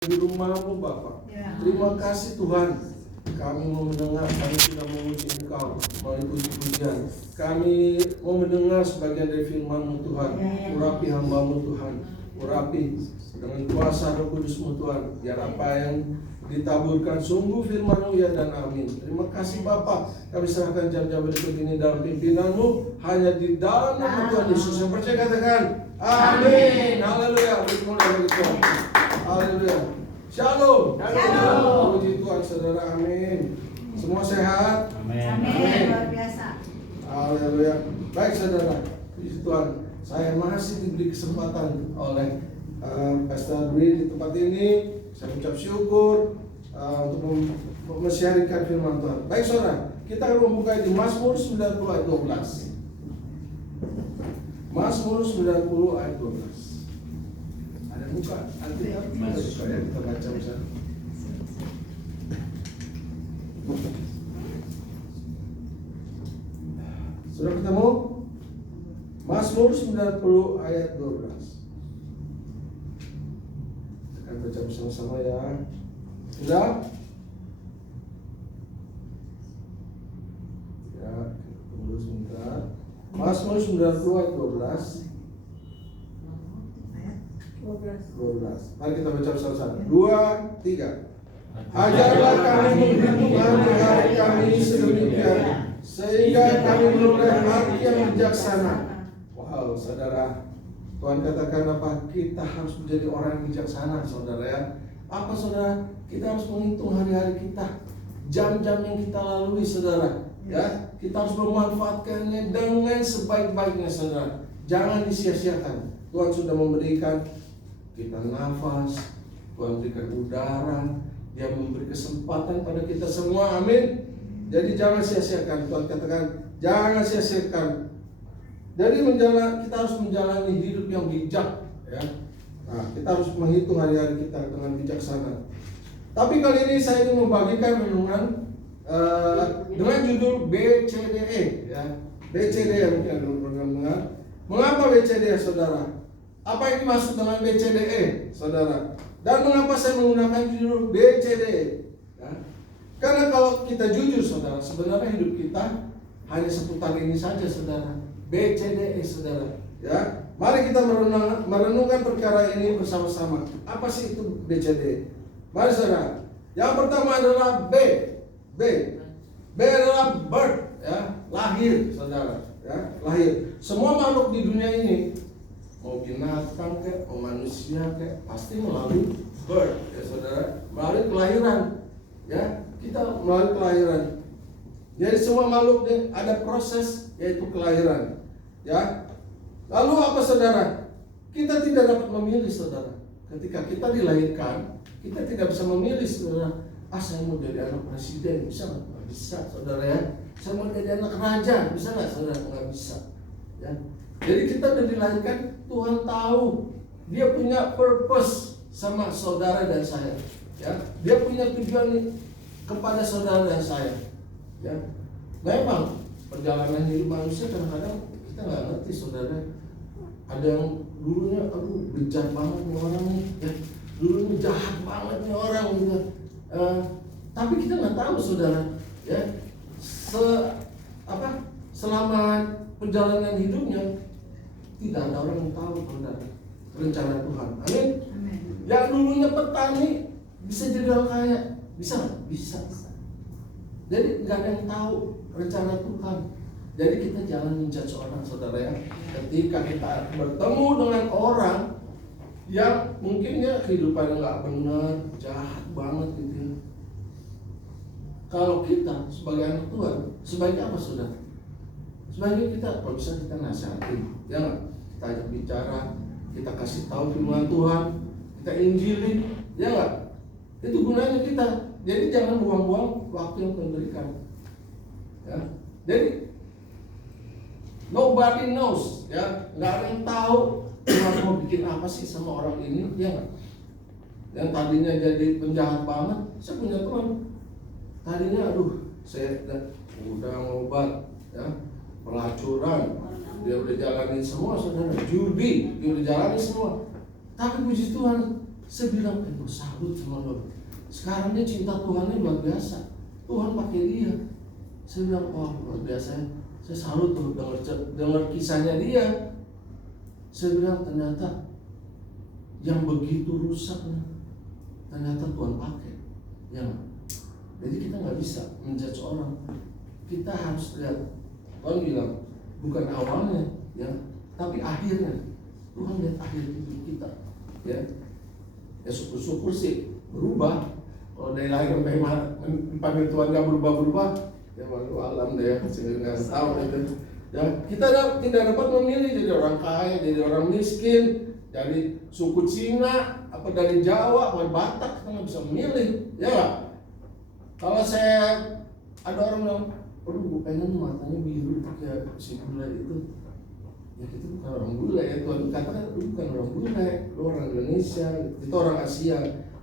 di rumahmu Bapak. Ya. Terima kasih Tuhan, kami mau mendengar, kami sudah memuji Engkau melalui puji-pujian. Kami mau mendengar sebagian dari firman-Mu Tuhan. Urapi hamba-Mu Tuhan, urapi dengan kuasa Roh Kudus-Mu Tuhan, biar apa yang ditaburkan sungguh firman-Mu ya dan amin. Terima kasih Bapak, kami serahkan jam-jam berikut ini dalam pimpinan-Mu, hanya di dalam nama Tuhan Yesus. Yang percaya katakan amin. Haleluya. Haleluya. Shalom. Shalom. Puji Tuhan saudara, amin. Semua sehat? Amin. Luar biasa. Haleluya. Baik saudara, puji Tuhan. Saya masih diberi kesempatan oleh Pastor Dwi di tempat ini. Saya ucap syukur untuk mensiarkan firman Tuhan. Baik saudara, kita akan membuka di Mazmur 90 ayat 12. Mazmur 90 ayat 12. Ada buka, artinya buka ya, kita baca bersama. Sudah ketemu? Mazmur 90 ayat 12. Kita akan baca bersama-sama ya. Sudah? Ya, tunggu sebentar. Mazmur 90 ayat 12. 12. Mari kita baca bersama-sama. 2, 3. Ajarlah kami menghitung hari kami sedemikian, sehingga kami menoleh hati yang bijaksana. Wow, saudara, Tuhan katakan apa? Kita harus menjadi orang yang bijaksana, saudara ya. Apa saudara? Kita harus menghitung hari-hari kita, jam-jam yang kita lalui, saudara. Ya, kita harus memanfaatkannya dengan sebaik-baiknya, saudara. Jangan disia-siakan. Tuhan sudah memberikan kita nafas, Tuhan berikan udara, Dia memberi kesempatan pada kita semua, amin. Jadi jangan sia-siakan. Tuhan katakan jangan sia-siakan. Jadi kita harus menjalani hidup yang bijak, ya. Nah, kita harus menghitung hari-hari kita dengan bijaksana. Tapi kali ini saya ingin membagikan renungan dengan judul BCDE, ya. BCDE mungkin ada pernah dengar. Mengapa BCDE, saudara? Apa yang dimaksud dengan BCDE, saudara? Dan mengapa saya menggunakan judul BCDE? Ya. Karena kalau kita jujur, saudara, sebenarnya hidup kita hanya seputar ini saja, saudara. BCDE, saudara. Ya, mari kita merenungkan perkara ini bersama-sama. Apa sih itu BCDE? Mari, saudara. Yang pertama adalah B. B adalah birth, ya, lahir, saudara. Ya, lahir. Semua makhluk di dunia ini, mau binatang kayak, mau manusia kayak, pasti melalui birth, ya saudara, melalui kelahiran, ya, kita melalui kelahiran. Jadi semua makhluk ada proses, yaitu kelahiran, ya. Lalu apa, saudara? Kita tidak dapat memilih, saudara. Ketika kita dilahirkan, kita tidak bisa memilih, saudara. Saya mau jadi anak presiden, bisa nggak? Nggak bisa, saudara ya. Saya mau jadi anak raja, bisa nggak, saudara? Nggak bisa, ya. Jadi kita udah dilahirkan, Tuhan tahu Dia punya purpose sama saudara dan saya, ya. Dia punya tujuan kepada saudara dan saya, ya. Memang perjalanan hidup manusia kadang-kadang kita nggak ngerti, saudara. Ada yang dulunya, aduh, bejat banget nih orang nih, ya. Dulunya jahat banget nih orang, gitu. Tapi kita nggak tahu, saudara, ya. Selama perjalanan hidupnya, tidak ada orang yang tahu, saudara, rencana Tuhan. Amin. Yang dulunya petani bisa jadi orang kaya, bisa? Bisa. Jadi nggak ada yang tahu rencana Tuhan. Jadi kita jangan menjudge orang, saudara ya. Ketika kita bertemu dengan orang yang mungkin ya kehidupannya nggak benar, jahat banget gitu. Kalau kita sebagai anak Tuhan, sebaiknya apa, saudara? Sebaiknya kita, kalau bisa kita nasihati, ya nggak? Kita ajak bicara, kita kasih tahu firman Tuhan, kita injilin, ya nggak? Itu gunanya kita. Jadi jangan buang-buang waktu yang Tuhan berikan, ya. Jadi nobody knows, ya, nggak ada yang tahu Tuhan mau bikin apa sih sama orang ini, ya nggak? Yang tadinya jadi penjahat banget, saya punya teman, tadinya aduh, saya udah ngobat, ya, pelacuran, dia udah jalanin semua, saudara, judi, dia udah jalanin semua. Tapi puji Tuhan, Saya bilang, gue salut sama lo. Sekarang dia cinta Tuhannya luar biasa. Tuhan pakai dia. Saya bilang, wah luar biasa. Saya salut tuh dengar kisahnya dia. Saya bilang, ternyata yang begitu rusaknya, ternyata Tuhan pakai. Ya. Jadi kita nggak bisa menjudge orang. Kita harus lihat. Tuhan bilang, bukan awalnya, ya, tapi akhirnya. Tuhan lihat akhir hidup kita, ya. Ya syukur-syukur sih berubah. Kalau dari lahir sampai dipanggil Tuhan nggak berubah-berubah, ya malu alam deh, saya nggak tahu itu. Ya kita tidak dapat memilih jadi orang kaya, jadi orang miskin, dari suku Cina, apa dari Jawa, apa Batak, kita nggak bisa memilih, ya nggak? Kalau saya ada orang bilang, aduh gue pengen matanya biru kayak si bule itu. Ya kita bukan orang bule ya, Tuhan katakan lu bukan orang bule, lu orang Indonesia, kita orang Asia,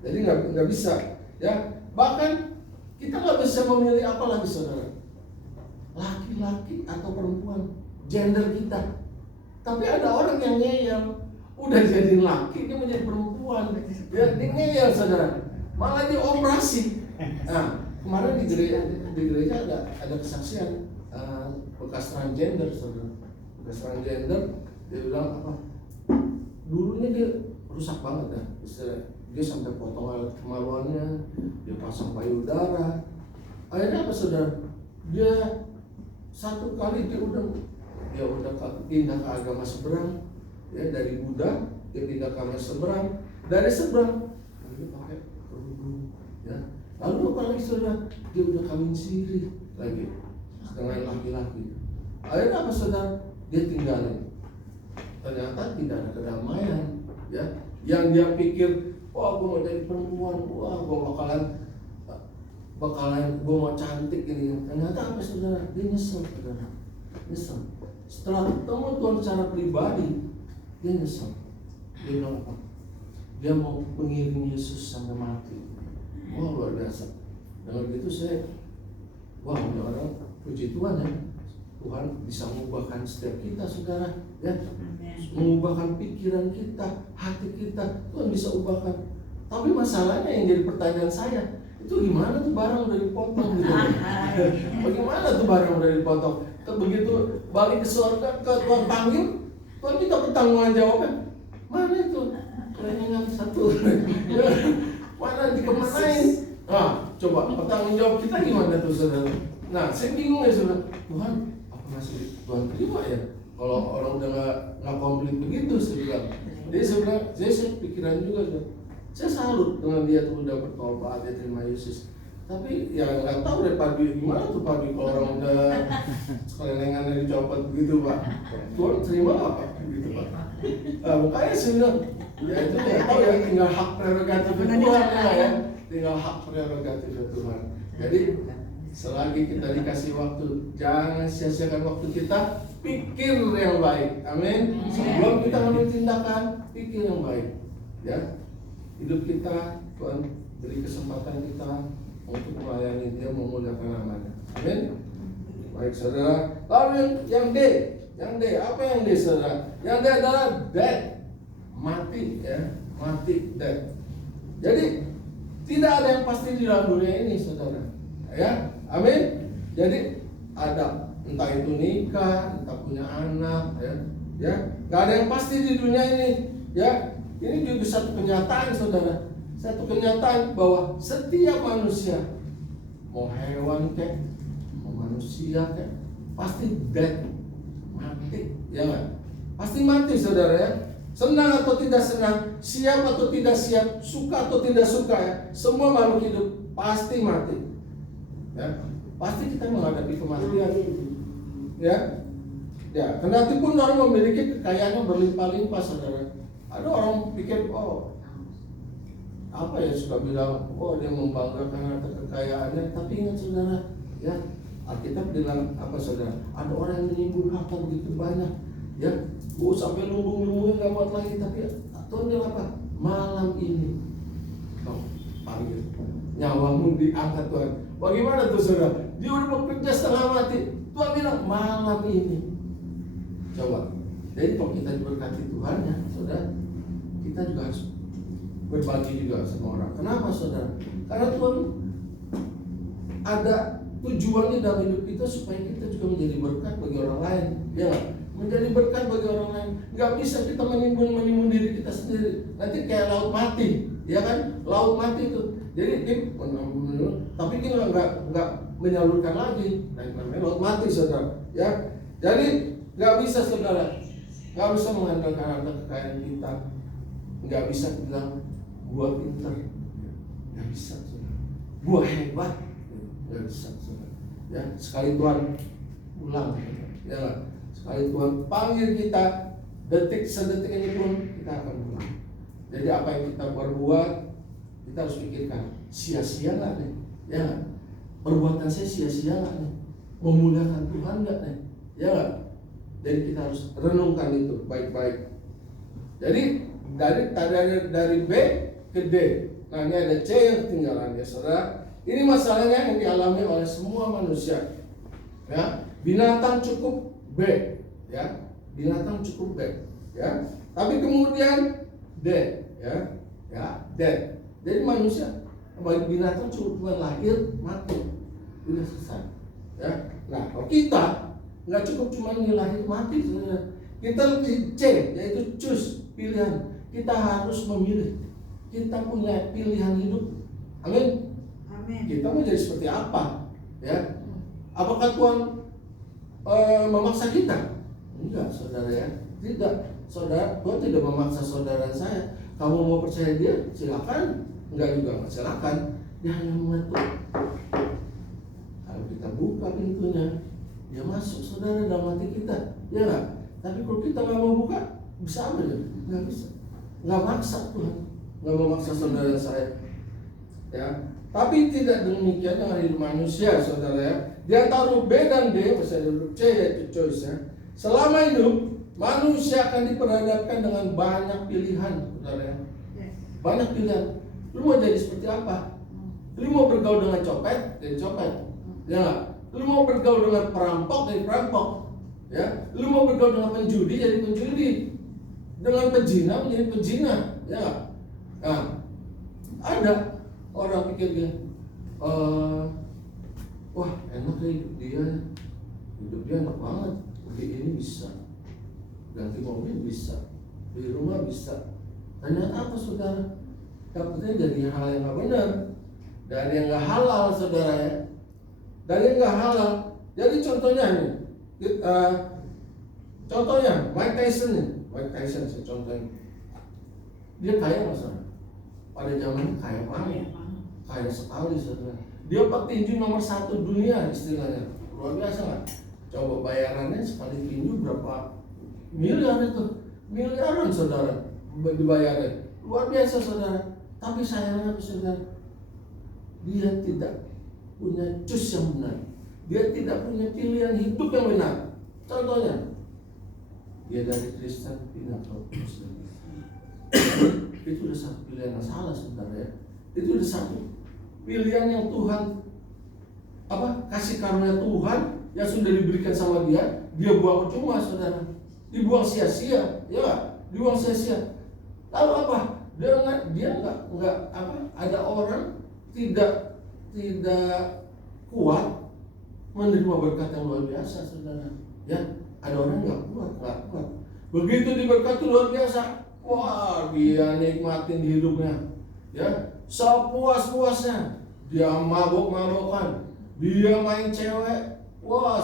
jadi nggak bisa, ya. Bahkan kita nggak bisa memilih apa lagi saudara, laki-laki atau perempuan, gender kita. Tapi ada orang yang ngeyel, udah jadi laki dia menjadi perempuan, ya dia ngeyel saudara, malah dioperasi. Nah kemarin di gereja ada kesaksian bekas transgender saudara. Transgender, dia bilang apa? Dulunya dia rusak banget ya, dia sampai potong alat kemaluannya, dia pasang payudara. Akhirnya apa saudara? Dia satu kali dia udah pindah ke agama seberang, ya dari Buddha dia pindah ke agama seberang, dari seberang dia pakai kerudung, ya. Lalu apa lagi saudara? Dia udah kawin siri lagi dengan laki-laki. Akhirnya apa saudara? Dia tinggalin. Ternyata tidak ada kedamaian, ya. Yang dia pikir, wah gue mau jadi perempuan, wah gue bakalan gue mau cantik ini. Ternyata apa saudara? Dia nyesel saudara, nyesel. Setelah ketemu Tuhan secara pribadi, dia nyesel. Dia bilang apa? Dia mau mengiring Yesus sampai mati. Wah luar biasa. Dengan gitu saya, wah orang puji Tuhan ya. Tuhan bisa mengubahkan setiap kita saudara, ya. Mengubahkan pikiran kita, hati kita, Tuhan bisa ubahkan. Tapi masalahnya yang jadi pertanyaan saya, itu gimana tuh barang udah dipotong gitu? Bagaimana tuh barang udah dipotong? Begitu balik ke surga, ke Tuhan panggil, Tuhan kita pertanggungan jawabnya, mana itu? Kelengan satu, mana dikemanain? Nah, coba pertanggung jawab kita gimana tuh saudara? Nah, saya bingung ya saudara, Tuhan masih Tuhan terima ya kalau orang udah nggak komplit begitu saya bilang. Jadi sebenarnya saya pikiran juga tuh, saya salut dengan dia tuh udah bertobat, dia terima Yesus. Tapi ya nggak tahu deh pagi gimana tuh pagi kalau orang udah kelenengan dicopot begitu Pak, Tuhan terima apa gitu Pak. Makanya saya bilang ya itu nggak tahu ya, tinggal hak prerogatif Tuhan ya, tinggal hak prerogatif Tuhan. Jadi selagi kita dikasih waktu, jangan sia-siakan waktu kita, pikir yang baik, amin. Sebelum kita ambil tindakan, pikir yang baik, ya. Hidup kita, Tuhan beri kesempatan kita untuk melayani Dia, memuliakan namanya, amin. Baik saudara, lalu yang D, apa yang D saudara? Yang D adalah death, mati ya, mati, death. Jadi tidak ada yang pasti di dalam dunia ini saudara, ya. Amin. Jadi ada entah itu nikah, entah punya anak, ya, nggak ada yang pasti di dunia ini, ya. Ini juga satu kenyataan, saudara. Satu kenyataan bahwa setiap manusia, mau hewan kek, mau manusia kek, pasti dead, mati, ya nggak? Pasti mati, saudara ya. Senang atau tidak senang, siap atau tidak siap, suka atau tidak suka ya, semua makhluk hidup pasti mati. Ya, pasti kita menghadapi kematian, ya. Ya, kendati pun orang memiliki kekayaan yang berlimpah-limpah, saudara. Ada orang pikir, oh, apa ya suka bilang, oh dia membanggakan harta kekayaannya. Tapi ingat saudara, ya, Alkitab bilang apa saudara? Ada orang yang menimbun harta begitu banyak, ya, sampai lumbung-lumbungnya nggak muat lagi. Tapi Tuhan bilang apa? Malam ini, kau panggil, nyawamu diangkat Tuhan. Bagaimana tuh saudara? Dia udah bekerja setengah mati. Tuhan bilang malam ini. Coba. Jadi kalau kita diberkati Tuhan ya, saudara, kita juga harus berbagi juga sama orang. Kenapa saudara? Karena Tuhan ada tujuannya dalam hidup kita supaya kita juga menjadi berkat bagi orang lain, ya nggak? Menjadi berkat bagi orang lain. Nggak bisa kita menimbun diri kita sendiri. Nanti kayak laut mati, ya kan? Laut mati itu. Jadi tapi kita nggak menyalurkan lagi. Nah, namanya laut mati, saudara. Ya, jadi nggak bisa, saudara. Nggak bisa mengandalkan harta kekayaan kita. Nggak bisa bilang gua pinter. Nggak bisa, saudara. Gua hebat. Nggak bisa, saudara. Ya, sekali Tuhan ulang, ya lah. Sekali Tuhan panggil kita, sedetik ini pun kita akan pulang. Jadi apa yang kita perbuat, kita harus pikirkan, sia-sia nggak nih? Ya, perbuatan saya sia-sia nggak nih? Memuliakan Tuhan nggak nih? Ya nggak? Jadi kita harus renungkan itu baik-baik. Jadi dari B ke D, nah ini ada C yang ketinggalan, ya saudara. Ini masalahnya yang dialami oleh semua manusia. Ya, binatang cukup B, ya, binatang cukup B, ya. Tapi kemudian D, ya, D. Jadi manusia, bagi binatang cukup lahir mati, udah selesai, ya. Nah, kalau kita nggak cukup cuma lahir mati, saudara. Kita C, yaitu choose, pilihan. Kita harus memilih. Kita punya pilihan hidup. Amin. Kita mau jadi seperti apa, ya? Apakah Tuhan memaksa kita? Enggak, saudara, ya. Tidak, saudara. Tuhan tidak memaksa saudara saya. Kamu mau percaya Dia, silakan. Enggak juga, silakan. Dia hanya mengetuk. Kalau kita buka pintunya, Dia masuk, saudara, dalam hati kita, ya nggak? Tapi kalau kita nggak mau buka, bisa aja, nggak bisa. Nggak maksa Tuhan, nggak memaksa saudara saya, ya. Tapi tidak demikian dengan hidup manusia, saudara, ya. Dia taruh B dan D, bisa duduk C, yaitu choice, ya. Selama hidup, manusia akan diperhadapkan dengan banyak pilihan, saudara, ya. Banyak pilihan. Lu mau jadi seperti apa? Lu mau bergaul dengan copet, jadi copet, ya nggak? Lu mau bergaul dengan perampok, jadi perampok, ya. Lu mau bergaul dengan penjudi, jadi penjudi. Dengan pezina, menjadi pezina, ya nggak? Nah, ada orang pikir dia, wah enak ya hidup dia enak banget, beli ini bisa, ganti mobil bisa, beli rumah bisa. Ternyata apa, saudara? Dapetnya dari hal yang nggak benar, dari yang nggak halal, saudara, ya. Dari yang nggak halal. Jadi contohnya nih, contohnya Mike Tyson nih, saya contohnya. Dia kaya nggak, saudara? Pada zamannya kaya banget. Kaya sekali, saudara. Dia petinju nomor 1 dunia istilahnya. Luar biasa nggak? Coba bayarannya sekali tinju berapa miliar itu? Miliaran, saudara, dibayarnya. Luar biasa, saudara. Tapi sayangnya, saudara, dia tidak punya choice yang benar. Dia tidak punya pilihan hidup yang benar. Contohnya, dia dari Kristen pindah ke Muslim. Itu udah satu pilihan yang salah, saudara, ya. Itu udah satu pilihan yang Tuhan kasih karunia Tuhan yang sudah diberikan sama dia buang percuma, saudara. Dibuang sia-sia, ya, dibuang sia-sia. Lalu apa? Dia nggak ada orang tidak kuat menerima berkat yang luar biasa, saudara. Ya, ada orang nggak kuat. Begitu diberkati luar biasa, wah, dia nikmatin hidupnya, ya, sepuas-puasnya. Dia mabok-mabokan, dia main cewek. Wah,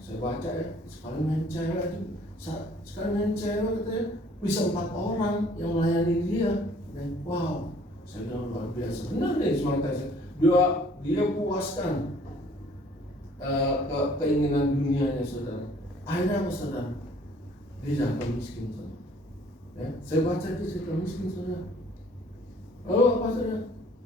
saya baca, ya, sekali main cewek itu, katanya bisa 4 orang yang melayani dia. Dan wow, saya bilang luar biasa. Benar nih, semangat saya. Dia puaskan keinginan dunianya, saudara. Akhirnya apa, saudara? Dia jatuh miskin, saudara. Ya, saya baca dia jatuh miskin, saudara. Lalu apa, saudara?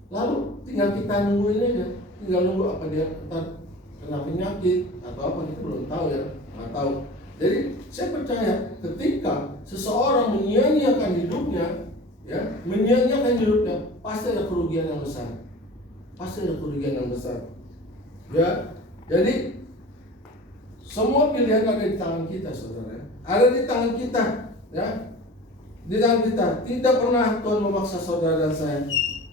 Lalu tinggal kita nungguin aja. Tinggal nunggu apa dia entar kena penyakit atau apa, kita belum tahu, ya. Nggak tahu. Jadi saya percaya ketika seseorang menyia-nyiakan hidupnya, ya, pasti ada kerugian yang besar. Ya, jadi semua pilihan ada di tangan kita, saudara. Ada di tangan kita, ya. di dalam kita. Tidak pernah Tuhan memaksa saudara dan saya.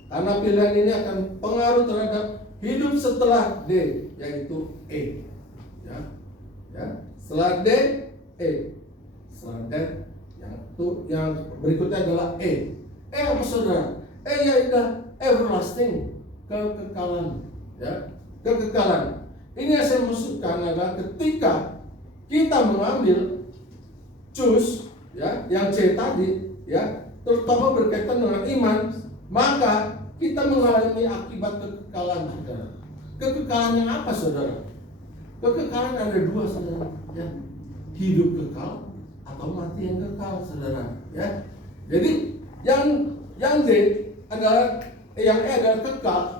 Karena pilihan ini akan pengaruh terhadap hidup setelah D, yaitu E. Ya. Setelah D, E. Setelah D, yang berikutnya adalah E. E apa saudara? E yaitu everlasting, kekekalan. Ya, kekekalan. Ini yang saya maksudkan adalah ketika kita mengambil choose, ya, yang C tadi, ya, terutama berkaitan dengan iman, maka kita mengalami akibat kekekalan, saudara. Kekekalan yang apa, saudara? Kekekalan ada dua, saudara, ya. Hidup kekal atau mati yang kekal, saudara, ya. Jadi yang D adalah yang E adalah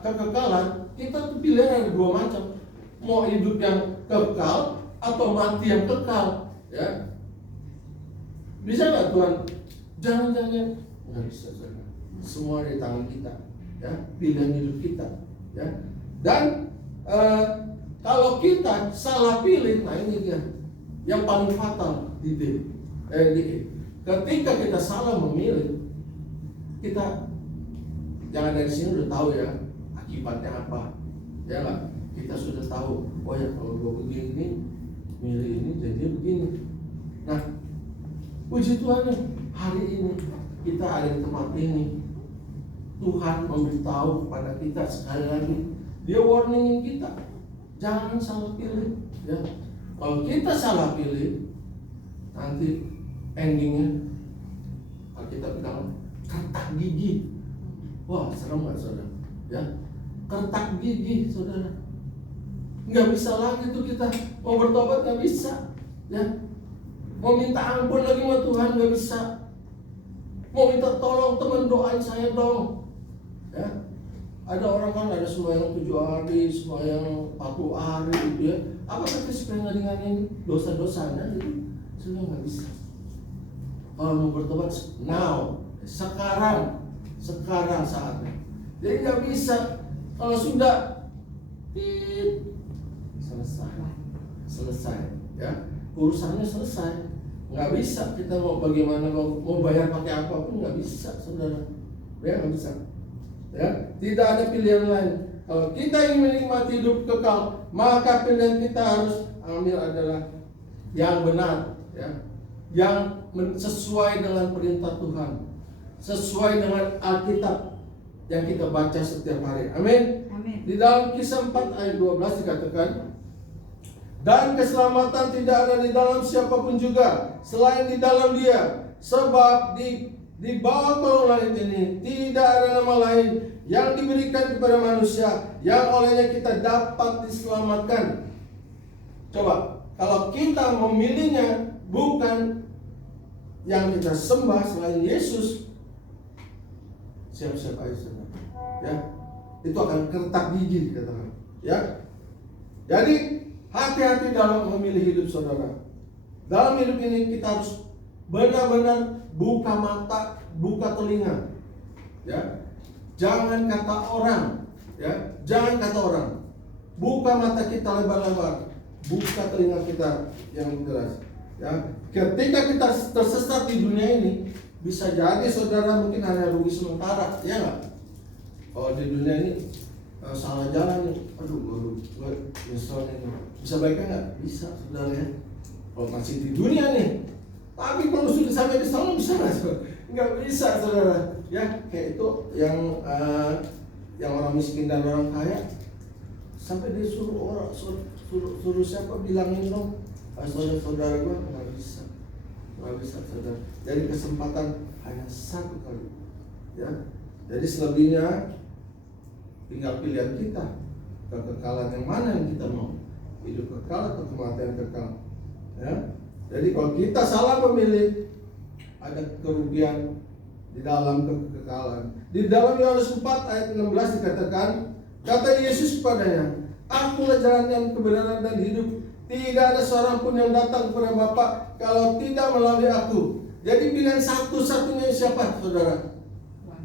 kekekalan. Kita tuh pilihan ada dua macam. Mau hidup yang kekal atau mati yang kekal, ya. Bisa nggak Tuhan? Jangan-jangan nggak bisa, saudara. Semua di tangan kita, ya. Pilihan hidup kita, ya. Dan kalau kita salah pilih, nah ini dia yang paling fatal di D. Ketika kita salah memilih, kita jangan dari sini udah tahu ya akibatnya apa, ya nggak? Kita sudah tahu, oh ya kalau gue begini, milih ini jadi begini. Nah, puji Tuhan hari ini kita ada di tempat ini. Tuhan memberitahu kepada kita sekali lagi, Dia warningin kita, jangan salah pilih. Ya, kalau kita salah pilih, nanti endingnya kita bilang kertak gigi. Wah, serem nggak saudara? Ya, kertak gigi, saudara. Nggak bisa lagi tuh kita mau bertobat, nggak bisa. Ya, mau minta ampun lagi sama Tuhan nggak bisa. Mau minta tolong teman doain saya dong. Ya, ada orang kan ada sembahyang 7 hari, sembahyang 40 hari gitu ya. Apa saja supaya ngeringanin dosa-dosanya gitu? Sudah nggak bisa. Kalau mau bertobat now, sekarang saatnya. Jadi nggak bisa. Kalau sudah selesai, ya, urusannya selesai. Nggak bisa kita mau bagaimana mau bayar pakai apapun, nggak bisa, saudara. Ya, nggak bisa. Ya, tidak ada pilihan lain. Kalau kita ingin menikmati hidup kekal, maka pilihan kita harus ambil adalah yang benar, ya, yang sesuai dengan perintah Tuhan, sesuai dengan Alkitab yang kita baca setiap hari. Amin. Amin. Di dalam Kisah 4 ayat 12 dikatakan, dan keselamatan tidak ada di dalam siapapun juga selain di dalam Dia, sebab di bawah kolong langit ini tidak ada nama lain yang diberikan kepada manusia yang olehnya kita dapat diselamatkan. Coba, kalau kita memilihnya bukan yang kita sembah selain Yesus, siap-siap aja, ya, itu akan kertak gigi, katakan, ya. Jadi hati-hati dalam memilih hidup saudara. Dalam hidup ini kita harus benar-benar buka mata, buka telinga, ya. Jangan kata orang, ya. Jangan kata orang. Buka mata kita lebar-lebar, buka telinga kita yang jelas, ya. Ketika kita tersesat di dunia ini, bisa jadi saudara mungkin hanya rugi sementara, ya nggak? Kalau di dunia ini salah jalan nih, aduh gue nyesel nih, bisa baiknya nggak? Bisa, saudara, ya. Kalau masih di dunia nih, tapi kalau sudah sampai di sana bisa nggak? Nggak bisa, saudara, ya. Kayak itu yang orang miskin dan orang kaya, sampai dia suruh siapa bilangin dong, saudara gue nggak bisa, saudara. Jadi kesempatan hanya satu kali, ya. Jadi selebihnya tinggal pilihan kita, kekekalan yang mana yang kita mau, hidup kekal atau kematian kekal, ya. Jadi kalau kita salah memilih, ada kerugian di dalam kekekalan. Di dalam Yohanes 4 ayat 16 dikatakan, kata Yesus kepadanya, akulah jalan yang kebenaran dan hidup. Tidak ada seorang pun yang datang kepada Bapa kalau tidak melalui aku. Jadi pilihan satu-satunya siapa, saudara?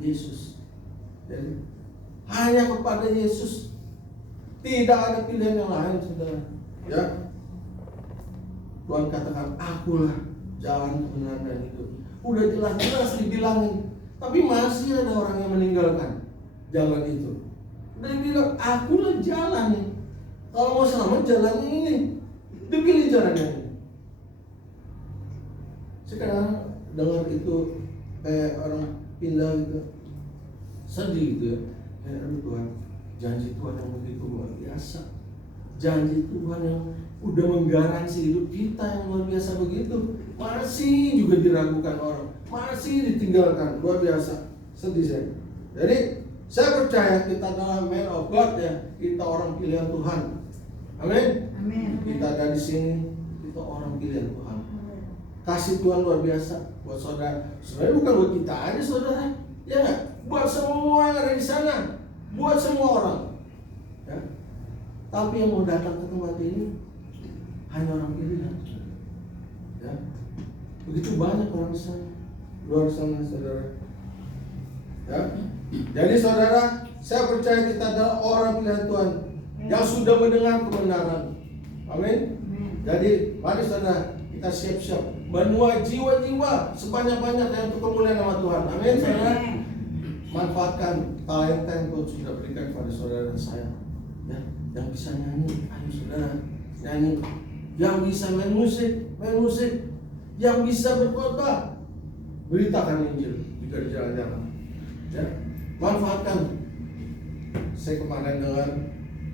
Yesus. Jadi hanya kepada Yesus. Tidak ada pilihan yang lain, saudara. Ya. Tuhan katakan, akulah jalan kebenaran dan hidup. udah jelas-jelas dibilangin, tapi masih ada orang yang meninggalkan jalan itu. Udah bilang, akulah jalan nih. Kalau mau selamat jalannya ini. Dia pilih jalannya ini. Sekarang dengar itu kayak orang pindah gitu, sedih gitu ya. Kayak aduh Tuhan, janji Tuhan yang begitu luar biasa. Janji Tuhan yang udah menggaransi hidup kita yang luar biasa begitu, masih juga diragukan orang, masih ditinggalkan. Luar biasa, sedih saya. Jadi saya percaya kita adalah man of God ya, kita orang pilihan Tuhan. Amin. Amin. Kita ada di sini, kita orang pilihan Tuhan. Kasih Tuhan luar biasa buat saudara. Sebenarnya bukan buat kita aja saudara, ya nggak? Buat semua yang ada di sana, buat semua orang. Ya. Tapi yang mau datang ke tempat ini hanya orang pilihan. Ya. Begitu banyak orang sana, luar sana saudara. Ya. Jadi saudara, saya percaya kita adalah orang pilihan Tuhan yang sudah mendengar kebenaran. Amin. Jadi mari saudara, kita siap-siap menuai jiwa-jiwa sebanyak-banyaknya untuk kemuliaan nama Tuhan. Amin saudara. Manfaatkan talenta yang Tuhan sudah berikan kepada saudara dan saya. Ya, yang bisa nyanyi, ayo saudara nyanyi. Yang bisa main musik, yang bisa berkhotbah, beritakan Injil jika di jalan-jalan. Ya, manfaatkan. Saya kemarin dengar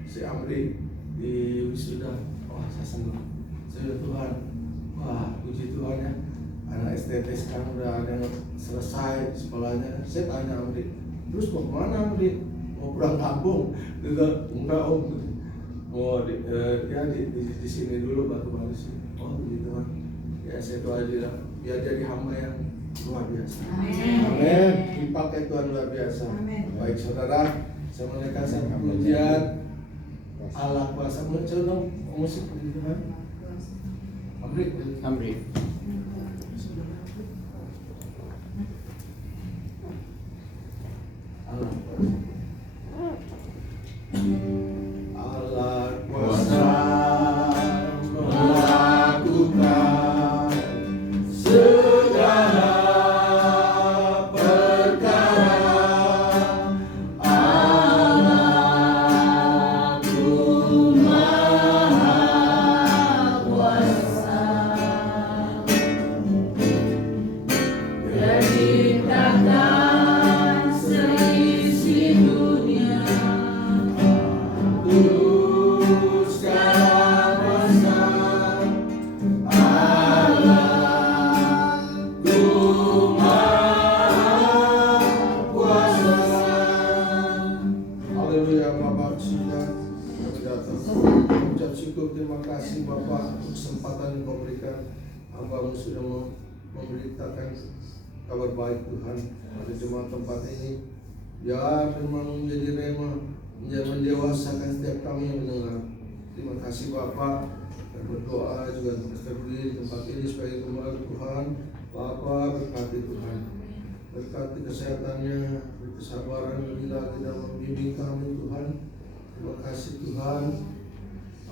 si Amri di wisuda, wah saya senang. Saya Tuhan, wah puji Tuhan ya. Anak STT sekarang udah ada yang selesai sekolahnya. Saya tanya Amri, terus mau kemana Amri? Mau pulang kampung? Dia enggak om, mau di sini dulu Batu Manis. Oh begitu kan? Ya saya doa aja biar jadi hamba yang luar biasa. Amin. Amin. Dipakai Tuhan luar biasa. Amin. Baik saudara, saya menaikkan satu pujian Allah kuasa. Mencoba dong musik puji Tuhan. Amri. Allah kuasa melakukan segala perkara. Allahku Maha Kuasa, menciptakan seisi dunia. Terima kasih Bapak untuk kesempatan yang kau berikan. Hamba-Mu sudah memberitakan kabar baik Tuhan pada jemaat tempat ini. Ya firman menjadi rema, menjadi mendewasakan setiap kami yang mendengar. Terima kasih Bapak. Dan berdoa juga untuk Pastor Dwi di tempat ini supaya kembali Tuhan. Bapak berkati Tuhan, berkati kesehatannya, beri kesabaran lebih lagi dalam membimbing kami Tuhan. Terima kasih Tuhan.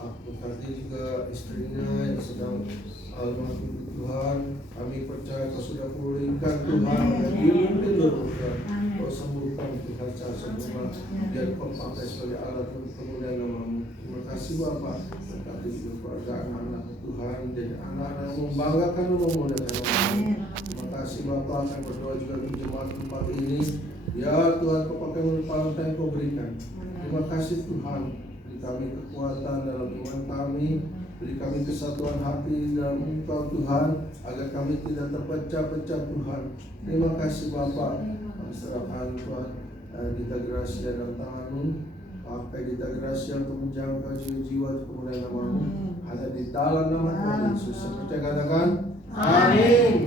Berkati juga istrinya yang sedang almarhum Tuhan. Kami percaya Kau sudah pulihkan Tuhan, dan tidur Tuhan. Kau sembuhkan Tuhan secara sempurna, biar Kau pakai sebagai alat untuk kemuliaan nama-Mu. Terima kasih Bapak. Berkati juga keluarga anak-anak Tuhan, jadi anak-anak yang membanggakan dan memuliakan nama-Mu. Terima kasih Bapak. Kami berdoa juga untuk jemaat tempat ini. Ya Tuhan, Kau pakai melalui yang Kau berikan. Terima kasih Tuhan. Kami kekuatan dalam iman kami, beri kami kesatuan hati dalam Engkau Tuhan, agar kami tidak terpecah-pecah Tuhan. Terima kasih Bapa. Kami serahkan Tuhan Gita Gracia dalam tangan-Mu. Pakai Gita Gracia untuk menjangkau jiwa-jiwa kemuliaan nama-Mu. Hanya di dalam nama Tuhan Yesus. Saya percaya katakan amin.